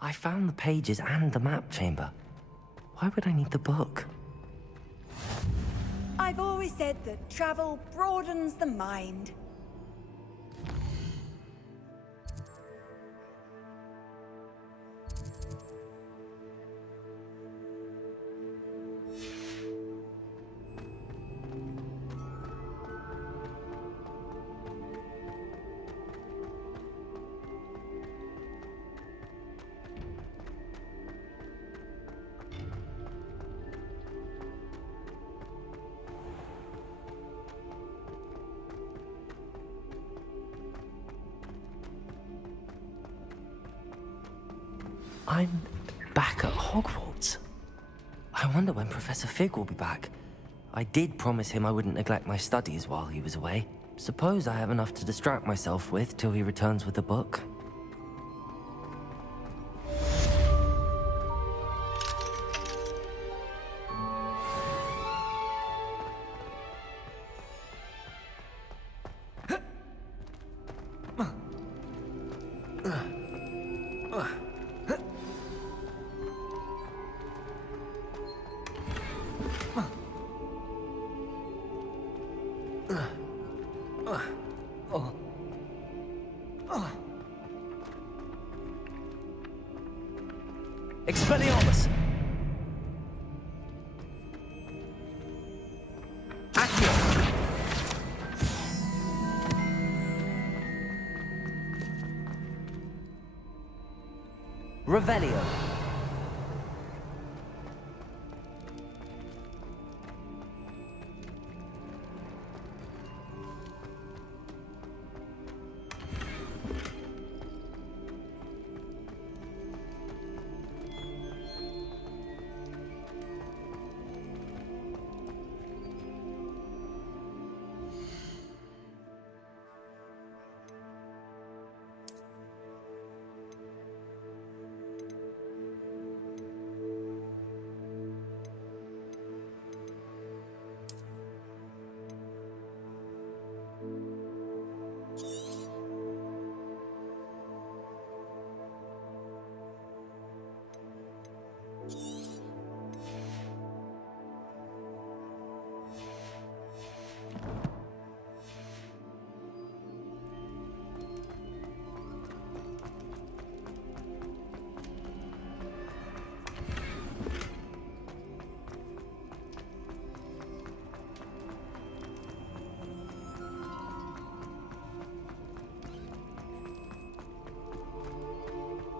I found the pages and the map chamber. Why would I need the book? I've always said that travel broadens the mind. I'm back at Hogwarts. I wonder when Professor Fig will be back. I did promise him I wouldn't neglect my studies while he was away. Suppose I have enough to distract myself with till he returns with the book. Expelliarmus! Accio! Revelio!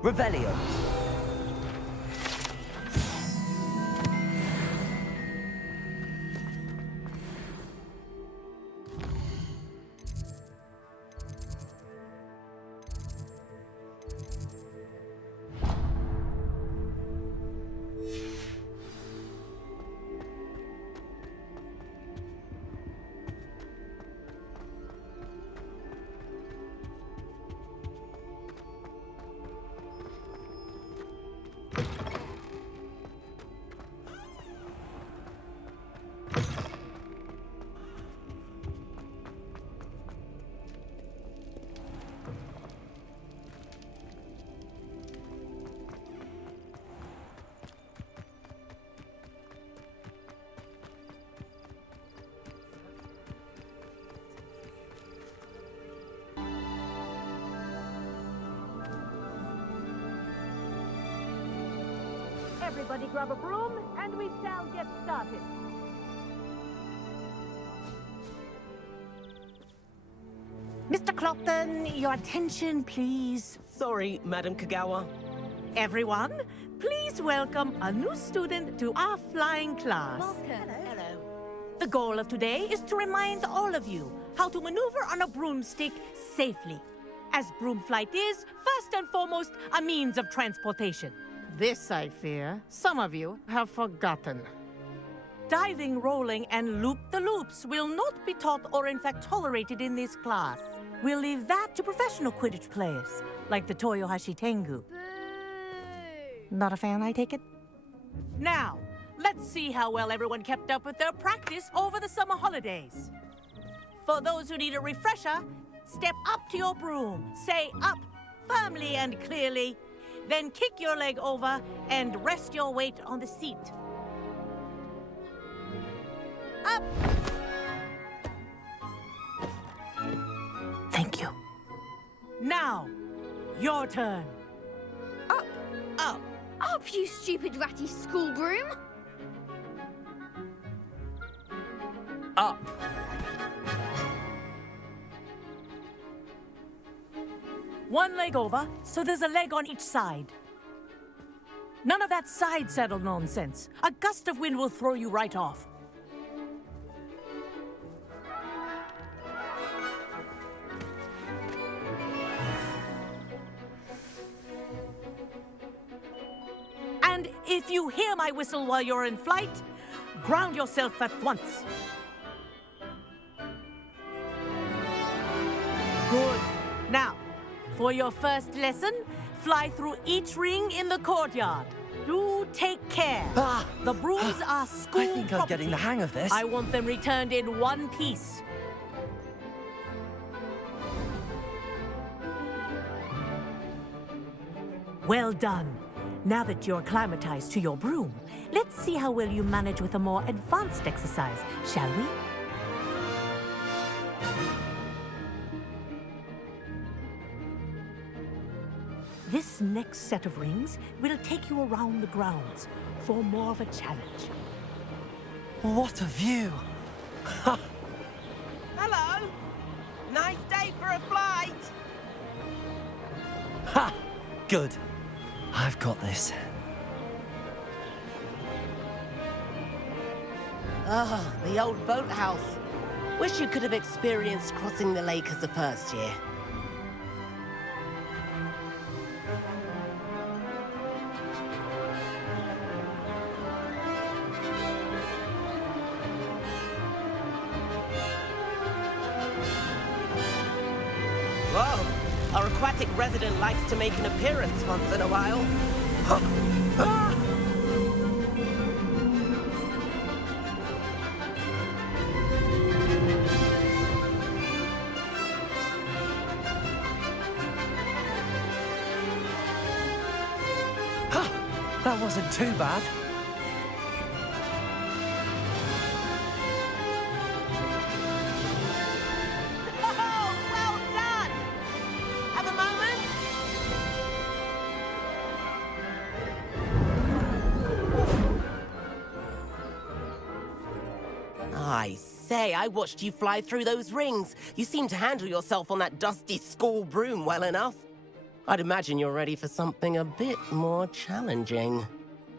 Revelio. Everybody grab a broom, and we shall get started. Mr. Clopton, your attention, please. Sorry, Madam Kagawa. Everyone, please welcome a new student to our flying class. Hello. The goal of today is to remind all of you how to maneuver on a broomstick safely, as broom flight is, first and foremost, a means of transportation. This, I fear, some of you have forgotten. Diving, rolling, and loop-the-loops will not be taught or in fact tolerated in this class. We'll leave that to professional Quidditch players, like the Toyohashi Tengu. Not a fan, I take it? Now, let's see how well everyone kept up with their practice over the summer holidays. For those who need a refresher, step up to your broom. Say up, firmly and clearly. Then kick your leg over and rest your weight on the seat. Up! Thank you. Now, your turn. Up, Up. up, you stupid ratty school broom. Up. One leg over, so there's a leg on each side. None of that side saddle nonsense. A gust of wind will throw you right off. And if you hear my whistle while you're in flight, ground yourself at once. Good. Now, for your first lesson, fly through each ring in the courtyard. Do take care. The brooms are school I think I'm getting the hang of this. I want them returned in one piece. Well done. Now that you're acclimatized to your broom, let's see how well you manage with a more advanced exercise, shall we? This next set of rings will take you around the grounds for more of a challenge. What a view! Hello! Nice day for a flight! Ha! Good. I've got this. Ah, the old boathouse. Wish you could have experienced crossing the lake as a first year. Whoa! Our aquatic resident likes to make an appearance once in a while. That wasn't too bad. Oh, well done! Have a moment? I say, I watched you fly through those rings. You seem to handle yourself on that dusty school broom well enough. I'd imagine you're ready for something a bit more challenging.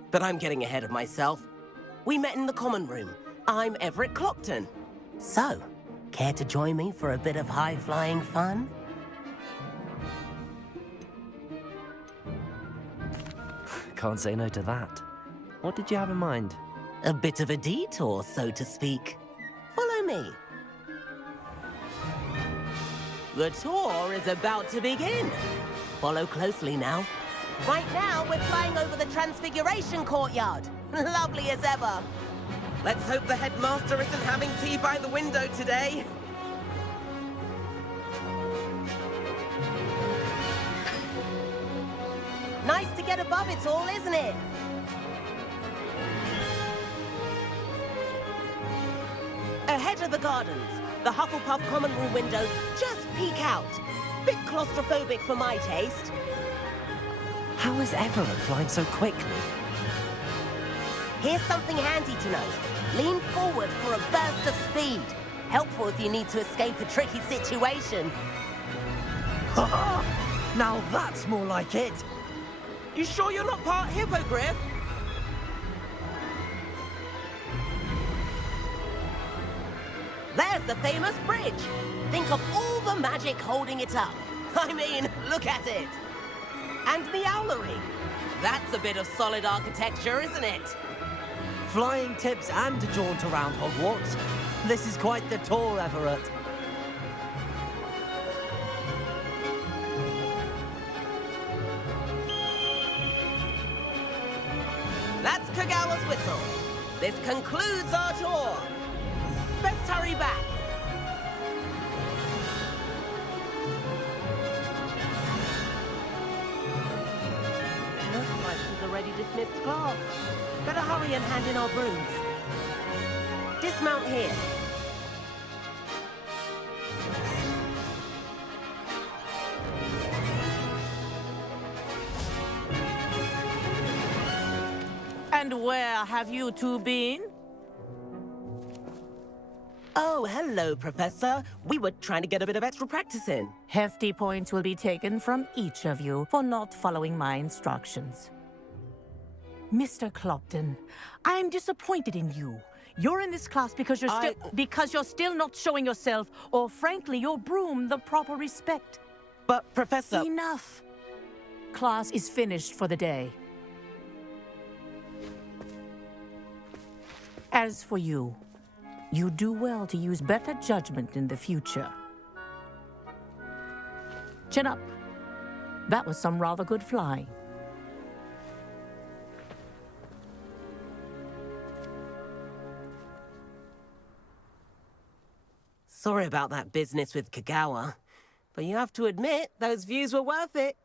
But I'm getting ahead of myself. We met in the common room. I'm Everett Clockton. So, care to join me for a bit of high-flying fun? Can't say no to that. What did you have in mind? A bit of a detour, so to speak. Follow me. The tour is about to begin. Follow closely now. Right now, we're flying over the Transfiguration Courtyard. Lovely as ever. Let's hope the headmaster isn't having tea by the window today. Nice to get above it all, isn't it? Ahead of the gardens, the Hufflepuff common room windows just peek out. Bit claustrophobic for my taste. How is Everett flying so quickly? Here's something handy to know. Lean forward for a burst of speed. Helpful if you need to escape a tricky situation. Now that's more like it. You sure you're not part hippogriff? There's the famous bridge. Think of all the magic holding it up. I mean, look at it. And the owlery. That's a bit of solid architecture, isn't it? Flying tips and a jaunt around Hogwarts. This is quite the tour, Everett. That's Kagawa's whistle. This concludes our tour. Best hurry back. already dismissed class. Better hurry and hand in our brooms. Dismount here. And where have you two been? Oh, hello, Professor. We were trying to get a bit of extra practice in. Hefty points will be taken from each of you for not following my instructions. Mr. Clopton, I'm disappointed in you. You're in this class because you're still not showing yourself, or frankly, your broom, the proper respect. But, Professor... Enough. Class is finished for the day. As for you, you do well to use better judgment in the future. Chin up. That was some rather good flying. Sorry about that business with Kagawa, but you have to admit, those views were worth it.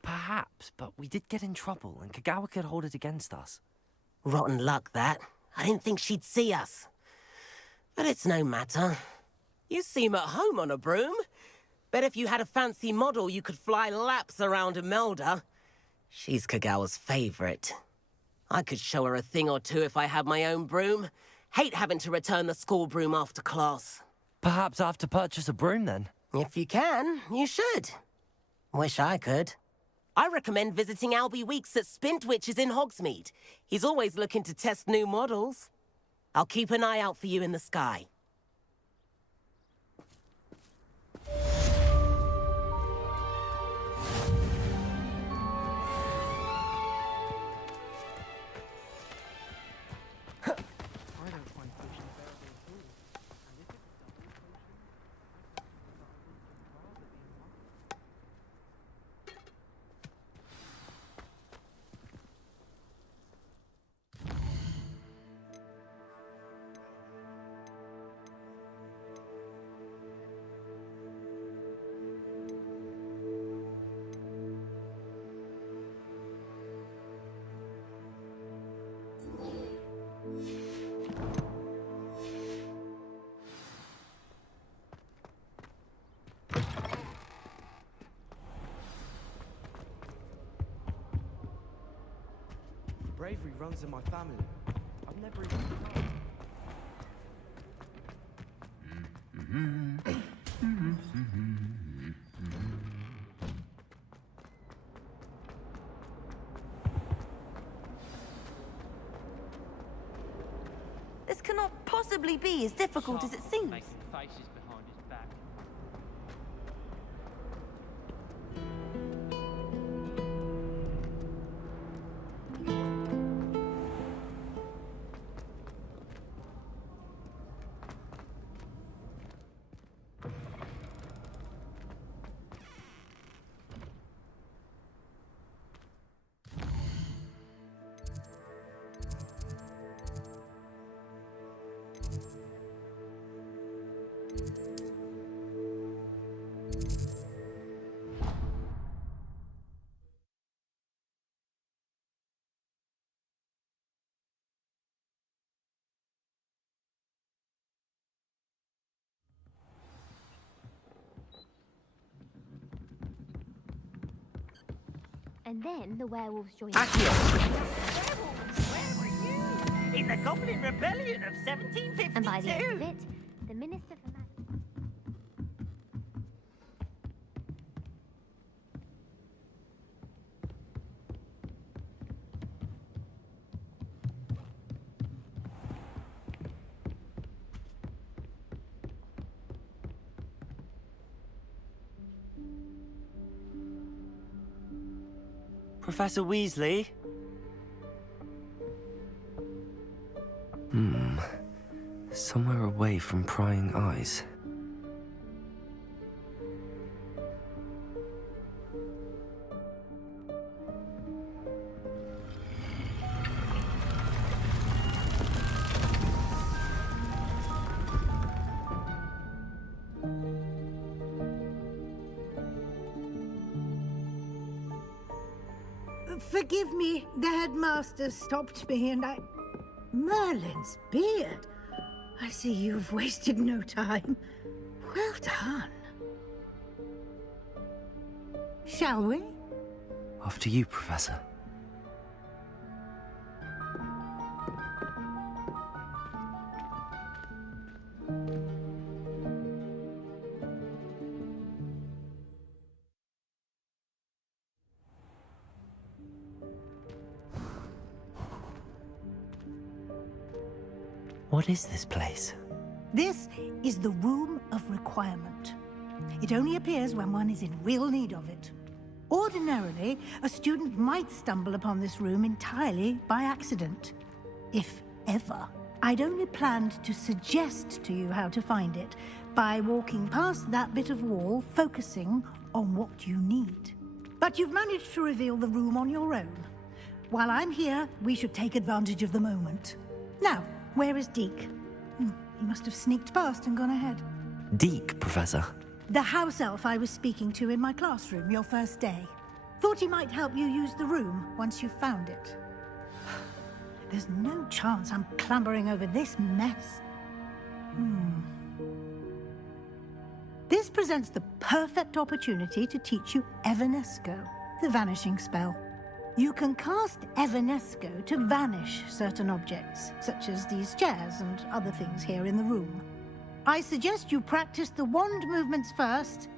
Perhaps, but we did get in trouble, and Kagawa could hold it against us. Rotten luck, that. I didn't think she'd see us. But it's no matter. You seem at home on a broom. Bet if you had a fancy model, you could fly laps around Imelda. She's Kagawa's favorite. I could show her a thing or two if I had my own broom. Hate having to return the school broom after class. Perhaps I have to purchase a broom, then? If you can, you should. Wish I could. I recommend visiting Albie Weeks at Spint, which is in Hogsmeade. He's always looking to test new models. I'll keep an eye out for you in the sky. Bravery runs in my family. I've never even tried. This cannot possibly be as difficult as it seems. Making faces behind his back. And then the werewolves joined. Where were you? In the Goblin Rebellion of 1752. And by the end of it, the Minister for Magic. Professor Weasley? Somewhere away from prying eyes. Forgive me, the headmaster stopped me and I... Merlin's beard. I see you've wasted no time. Well done. Shall we? After you, Professor. What is this place? This is the Room of Requirement. It only appears when one is in real need of it. Ordinarily, a student might stumble upon this room entirely by accident. If ever. I'd only planned to suggest to you how to find it by walking past that bit of wall, focusing on what you need. But you've managed to reveal the room on your own. While I'm here, we should take advantage of the moment. Now, where is Deke? He must have sneaked past and gone ahead. Deke, Professor. The house elf I was speaking to in my classroom your first day. Thought he might help you use the room once you've found it. There's no chance I'm clambering over this mess. This presents the perfect opportunity to teach you Evanesco, the vanishing spell. You can cast Evanesco to vanish certain objects, such as these chairs and other things here in the room. I suggest you practice the wand movements first,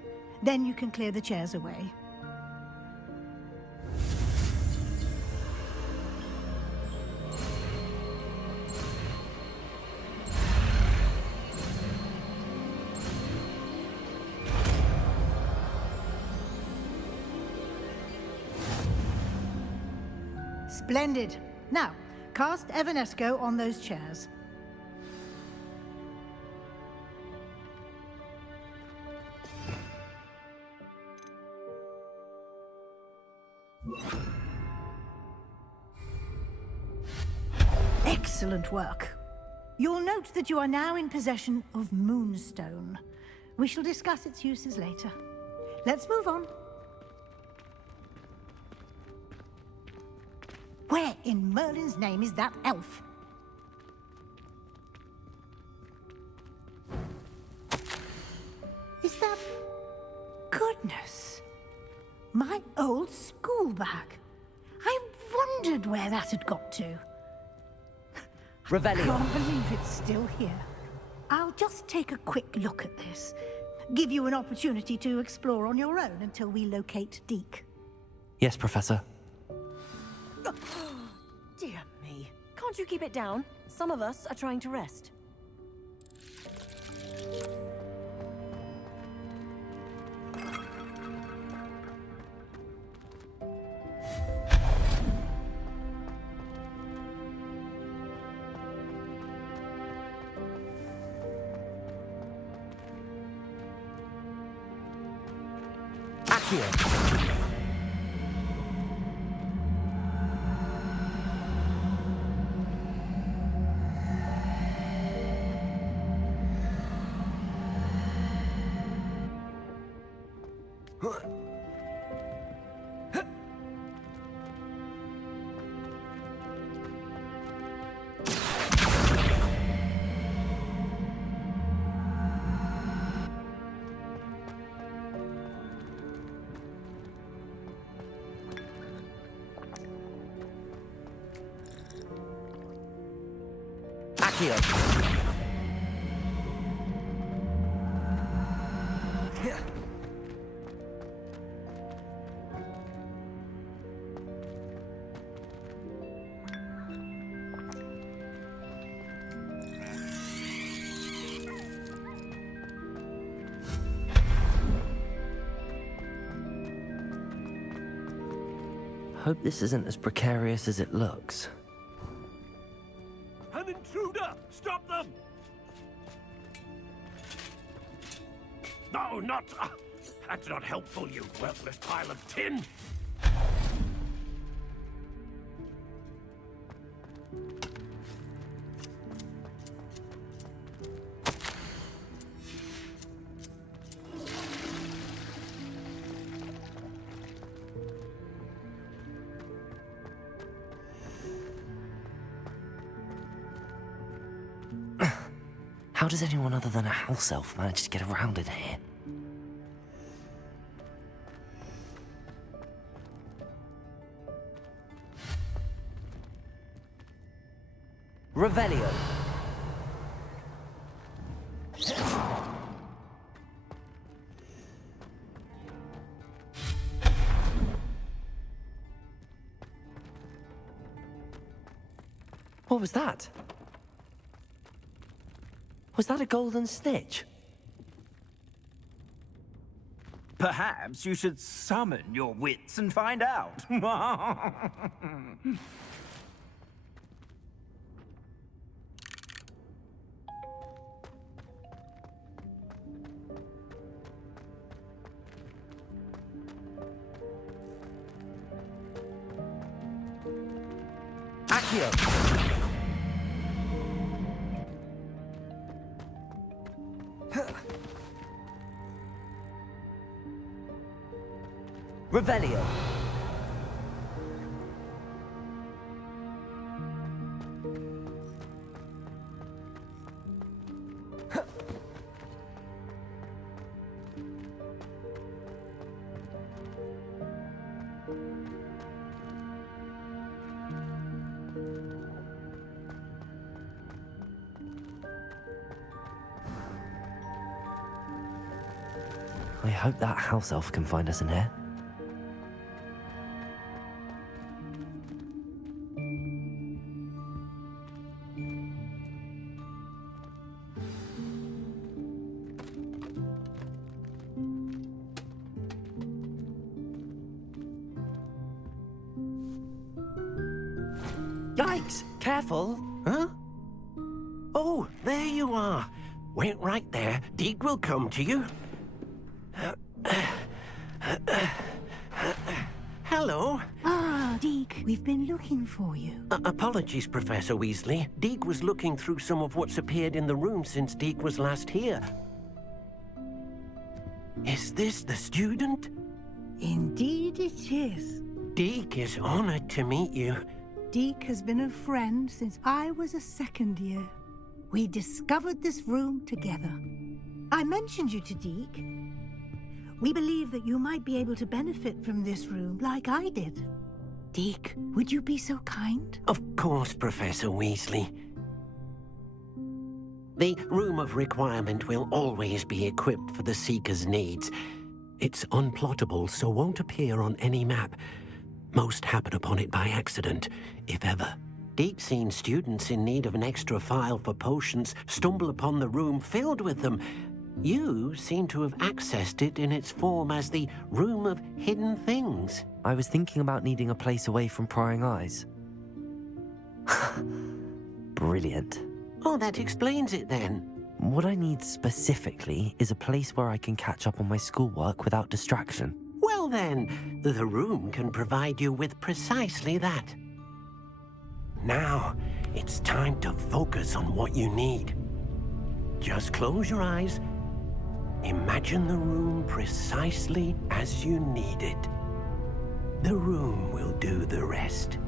then you can clear the chairs away. Splendid. Now, cast Evanesco on those chairs. Excellent work. You'll note that you are now in possession of Moonstone. We shall discuss its uses later. Let's move on. Where in Merlin's name is that elf? Is that... Goodness. My old school bag. I wondered where that had got to. Revelio. Can't believe it's still here. I'll just take a quick look at this. Give you an opportunity to explore on your own until we locate Deke. Yes, Professor. Dear me. Can't you keep it down? Some of us are trying to rest. Accio. Accio. Hope this isn't as precarious as it looks. An intruder! Stop them! No, not... that's not helpful, you worthless pile of tin! How does anyone other than a house elf manage to get around in here? Revelio. What was that? Was that a golden snitch? Perhaps you should summon your wits and find out. Accio! Revelio. I hope that house elf can find us in here. Yikes! Careful! Huh? Oh, there you are. Wait right there. Deke will come to you. Hello. Ah, Deke, we've been looking for you. Apologies, Professor Weasley. Deke was looking through some of what's appeared in the room since Deke was last here. Is this the student? Indeed it is. Deke is honored to meet you. Deke has been a friend since I was a second year. We discovered this room together. I mentioned you to Deke. We believe that you might be able to benefit from this room like I did. Deke, would you be so kind? Of course, Professor Weasley. The Room of Requirement will always be equipped for the Seeker's needs. It's unplottable, so won't appear on any map. Most happen upon it by accident, if ever. Deke's seen students in need of an extra file for potions stumble upon the room filled with them. You seem to have accessed it in its form as the Room of Hidden Things. I was thinking about needing a place away from prying eyes. Brilliant. Oh, that explains it then. What I need specifically is a place where I can catch up on my schoolwork without distraction. Well then, the room can provide you with precisely that. Now, it's time to focus on what you need. Just close your eyes. Imagine the room precisely as you need it. The room will do the rest.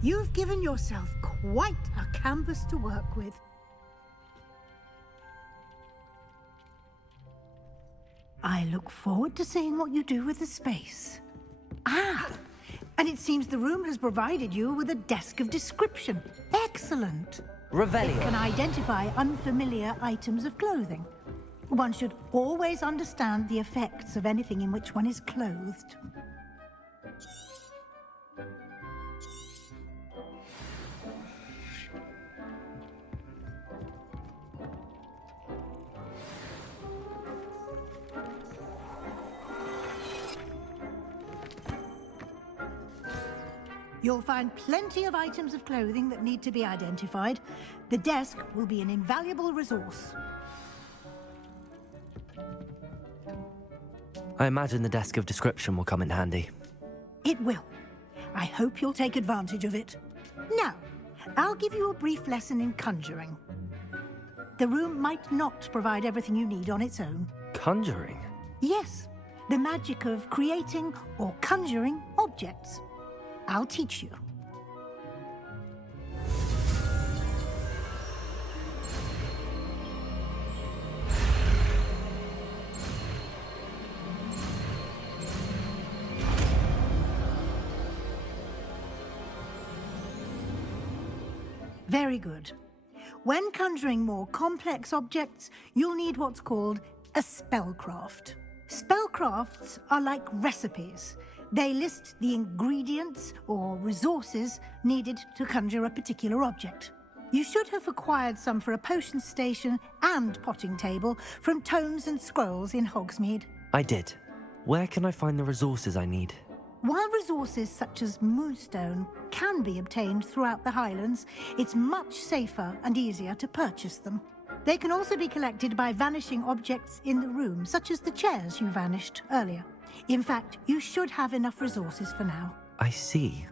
You've given yourself quite a canvas to work with. I look forward to seeing what you do with the space. Ah, and it seems the room has provided you with a desk of description. Excellent. Revelio. It can identify unfamiliar items of clothing. One should always understand the effects of anything in which one is clothed. You'll find plenty of items of clothing that need to be identified. The desk will be an invaluable resource. I imagine the desk of description will come in handy. It will. I hope you'll take advantage of it. Now, I'll give you a brief lesson in conjuring. The room might not provide everything you need on its own. Conjuring? Yes, the magic of creating or conjuring objects. I'll teach you. Very good. When conjuring more complex objects, you'll need what's called a spellcraft. Spellcrafts are like recipes. They list the ingredients or resources needed to conjure a particular object. You should have acquired some for a potion station and potting table from tomes and scrolls in Hogsmeade. I did. Where can I find the resources I need? While resources such as moonstone can be obtained throughout the Highlands, it's much safer and easier to purchase them. They can also be collected by vanishing objects in the room, such as the chairs you vanished earlier. In fact, you should have enough resources for now. I see.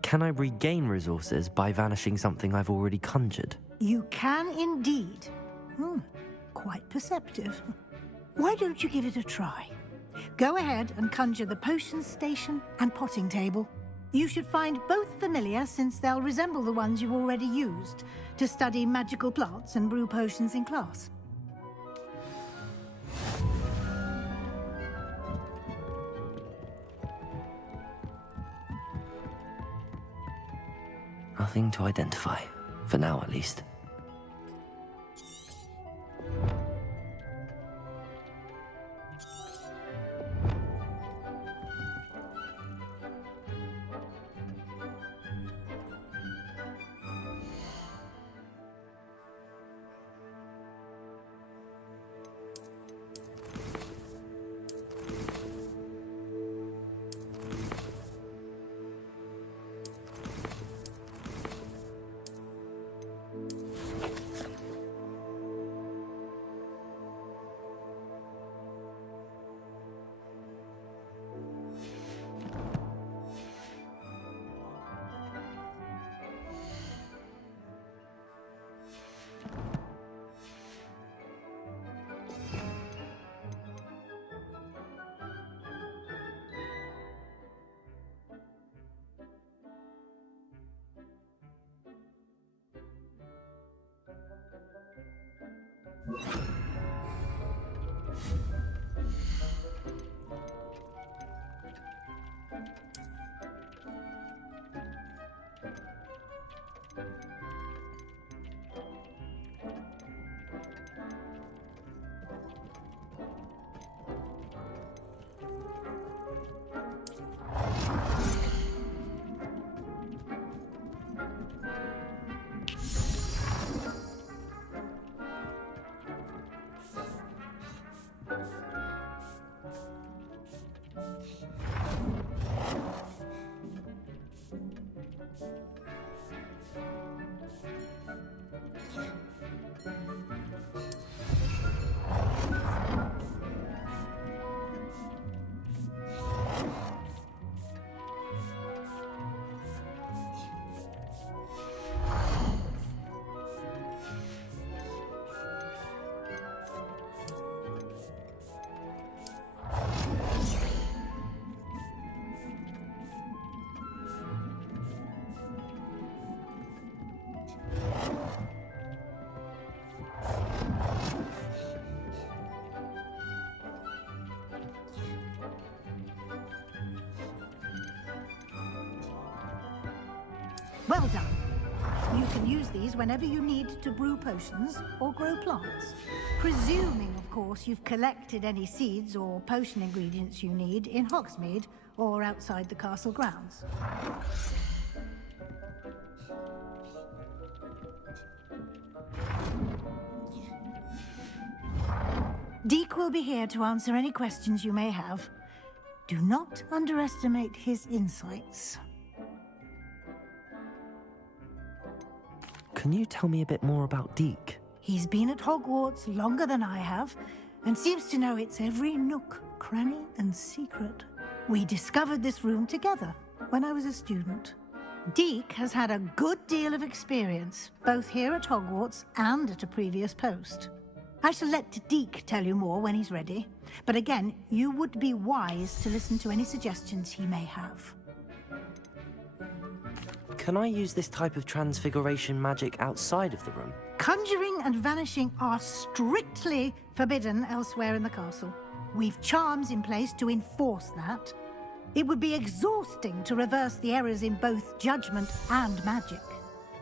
Can I regain resources by vanishing something I've already conjured? You can indeed. Quite perceptive. Why don't you give it a try? Go ahead and conjure the potion station and potting table. You should find both familiar, since they'll resemble the ones you've already used to study magical plants and brew potions in class. Nothing to identify, for now at least. Well done. You can use these whenever you need to brew potions or grow plants. Presuming, of course, you've collected any seeds or potion ingredients you need in Hogsmeade or outside the castle grounds. Deke will be here to answer any questions you may have. Do not underestimate his insights. Can you tell me a bit more about Deke? He's been at Hogwarts longer than I have, and seems to know its every nook, cranny, and secret. We discovered this room together when I was a student. Deke has had a good deal of experience, both here at Hogwarts and at a previous post. I shall let Deke tell you more when he's ready, but again, you would be wise to listen to any suggestions he may have. Can I use this type of transfiguration magic outside of the room? Conjuring and vanishing are strictly forbidden elsewhere in the castle. We've charms in place to enforce that. It would be exhausting to reverse the errors in both judgment and magic.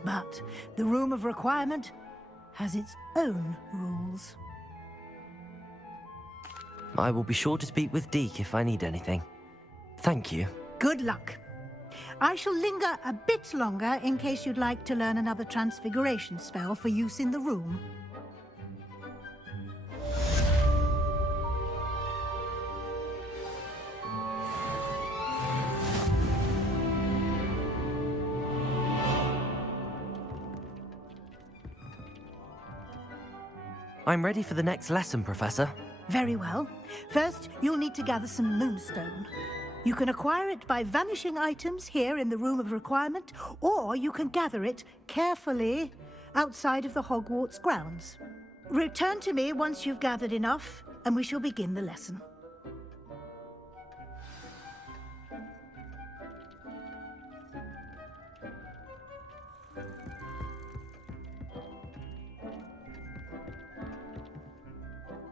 But the Room of Requirement has its own rules. I will be sure to speak with Deke if I need anything. Thank you. Good luck. I shall linger a bit longer in case you'd like to learn another transfiguration spell for use in the room. I'm ready for the next lesson, Professor. Very well. First, you'll need to gather some moonstone. You can acquire it by vanishing items here in the Room of Requirement, or you can gather it carefully outside of the Hogwarts grounds. Return to me once you've gathered enough, and we shall begin the lesson.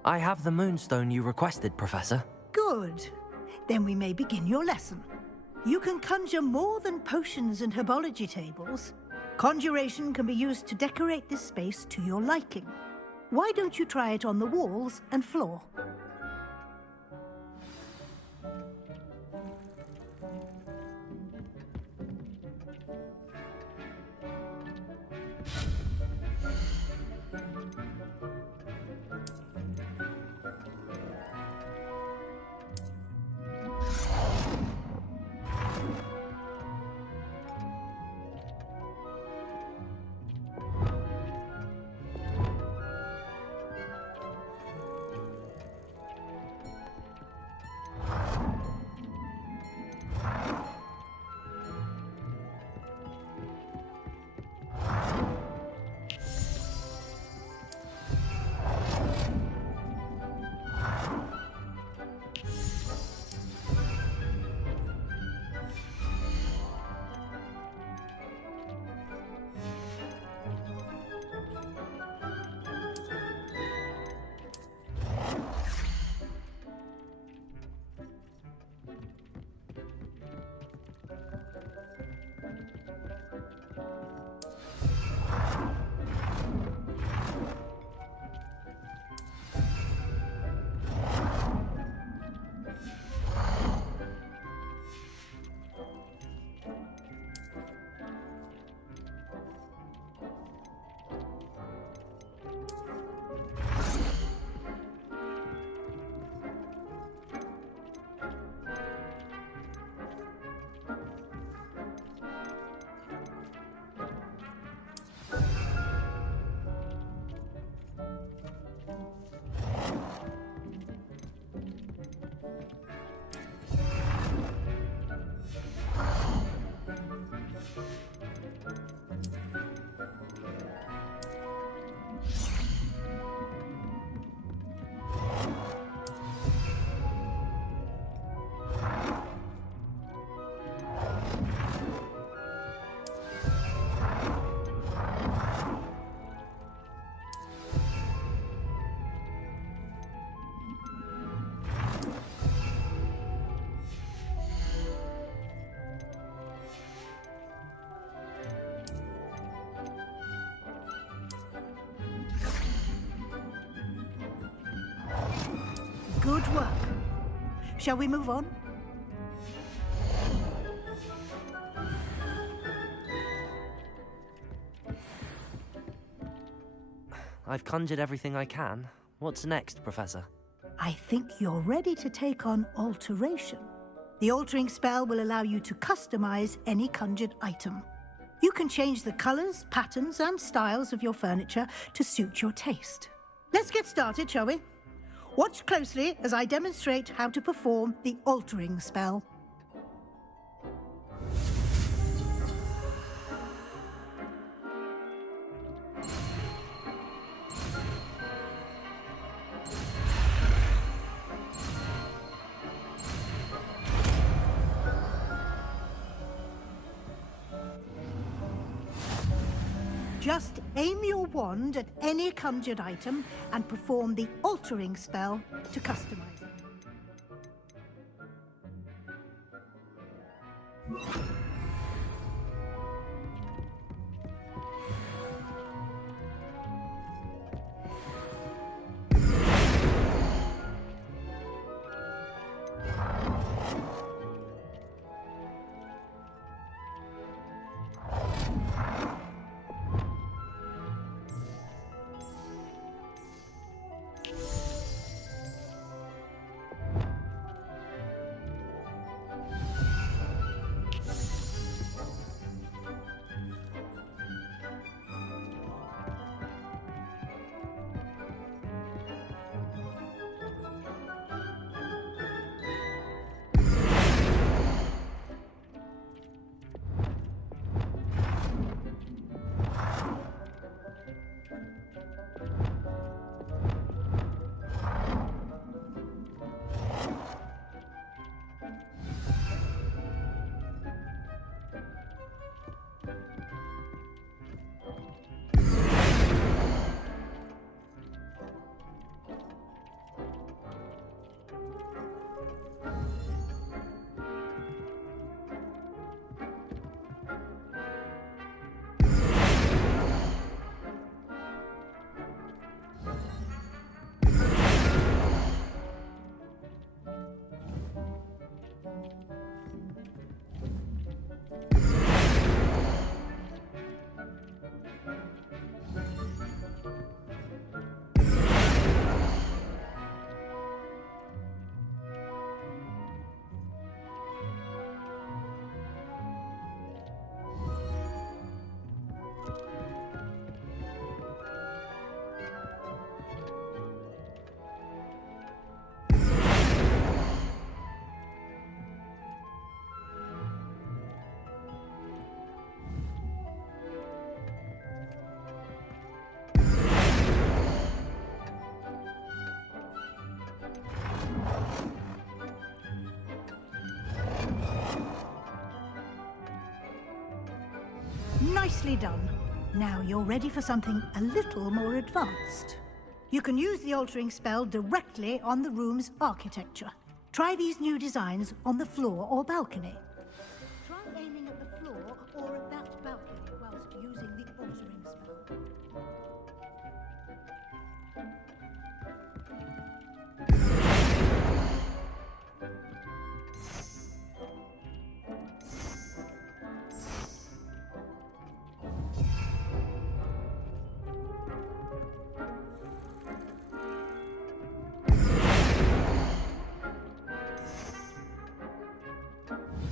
I have the moonstone you requested, Professor. Good. Then we may begin your lesson. You can conjure more than potions and herbology tables. Conjuration can be used to decorate this space to your liking. Why don't you try it on the walls and floor? Good work. Shall we move on? I've conjured everything I can. What's next, Professor? I think you're ready to take on alteration. The altering spell will allow you to customize any conjured item. You can change the colors, patterns, and styles of your furniture to suit your taste. Let's get started, shall we? Watch closely as I demonstrate how to perform the altering spell. Just aim your wand at any conjured item and perform the altering spell to customize it. Nicely done. Now you're ready for something a little more advanced. You can use the altering spell directly on the room's architecture. Try these new designs on the floor or balcony. Try aiming at the floor or at that balcony whilst using the altering spell.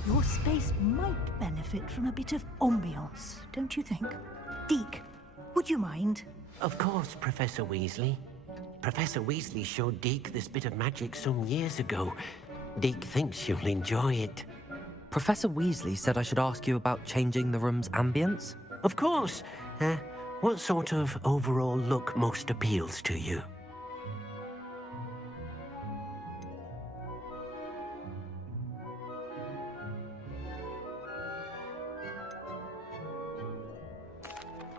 Your space might benefit from a bit of ambiance, don't you think? Deke, would you mind? Of course, Professor Weasley. Professor Weasley showed Deke this bit of magic some years ago. Deke thinks you'll enjoy it. Professor Weasley said I should ask you about changing the room's ambience? Of course. What sort of overall look most appeals to you?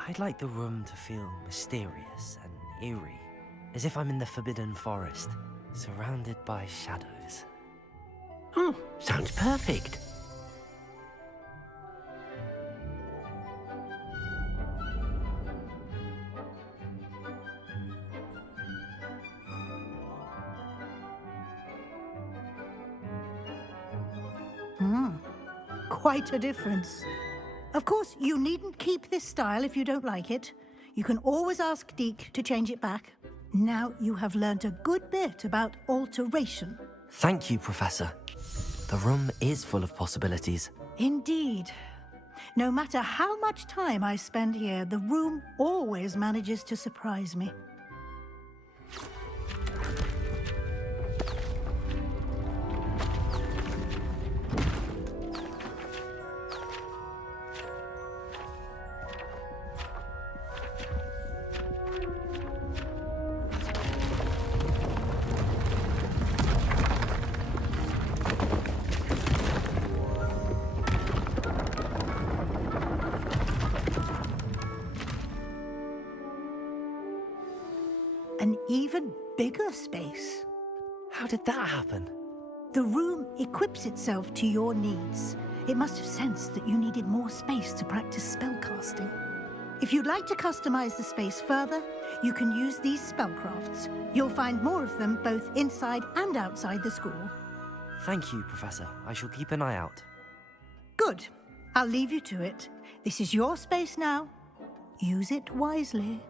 I'd like the room to feel mysterious and eerie, as if I'm in the Forbidden Forest, surrounded by shadows. Oh, sounds perfect. Quite a difference. Of course, you needn't keep this style if you don't like it. You can always ask Deke to change it back. Now you have learnt a good bit about alteration. Thank you, Professor. The room is full of possibilities. Indeed. No matter how much time I spend here, the room always manages to surprise me. An even bigger space. How did that happen? The room equips itself to your needs. It must have sensed that you needed more space to practice spellcasting. If you'd like to customize the space further, you can use these spellcrafts. You'll find more of them both inside and outside the school. Thank you, Professor. I shall keep an eye out. Good. I'll leave you to it. This is your space now. Use it wisely.